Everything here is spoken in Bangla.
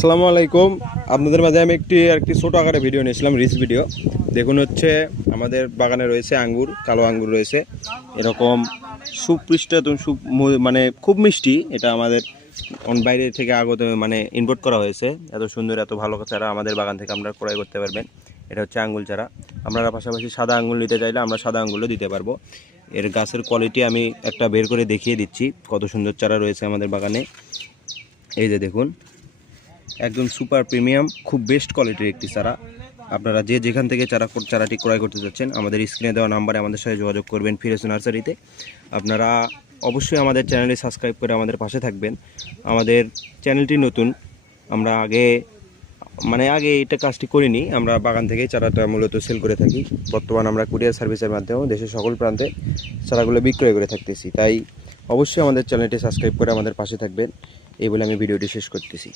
আসসালামু আলাইকুম। আপনাদের মাঝে আমি একটি ছোট আকারে ভিডিও নিয়েছিলাম, রিলস ভিডিও। দেখুন হচ্ছে আমাদের বাগানে রয়েছে আঙ্গুর, কালো আঙ্গুর রয়েছে এরকম সুপৃষ্ট এবং মানে খুব মিষ্টি। এটা আমাদের বাইরে থেকে আগত মানে ইম্পোর্ট করা হয়েছে। এত সুন্দর এত ভালো চারা আমাদের বাগান থেকে আমরা ক্রয় করতে পারবেন। এটা হচ্ছে আঙ্গুর চারা। আপনারা পাশাপাশি সাদা আঙ্গুর নিতে চাইলে আমরা সাদা আঙ্গুরও দিতে পারবো। এর গাছের কোয়ালিটি আমি একটা বের করে দেখিয়ে দিচ্ছি, কত সুন্দর চারা রয়েছে আমাদের বাগানে। এই যে দেখুন, একদম সুপার প্রিমিয়াম, খুব বেস্ট কোয়ালিটির একটি চারা। আপনারা যে যেখান থেকে চারাটি ক্রয় করতে যাচ্ছেন আমাদের স্ক্রিনে দেওয়া নাম্বারে আমাদের সাথে যোগাযোগ করবেন ফিরোজ নার্সারিতে। আপনারা অবশ্যই আমাদের চ্যানেলটি সাবস্ক্রাইব করে আমাদের পাশে থাকবেন। আমাদের চ্যানেলটি নতুন, আমরা আগে এটা কাজটি করিনি। আমরা বাগান থেকেই চারাটা মূলত সেল করে থাকি। বর্তমান আমরা কুরিয়ার সার্ভিসের মাধ্যমেও দেশের সকল প্রান্তে চারাগুলো বিক্রয় করে থাকতেছি। তাই অবশ্যই আমাদের চ্যানেলটি সাবস্ক্রাইব করে আমাদের পাশে থাকবেন, এই বলে আমি ভিডিওটি শেষ করতেছি।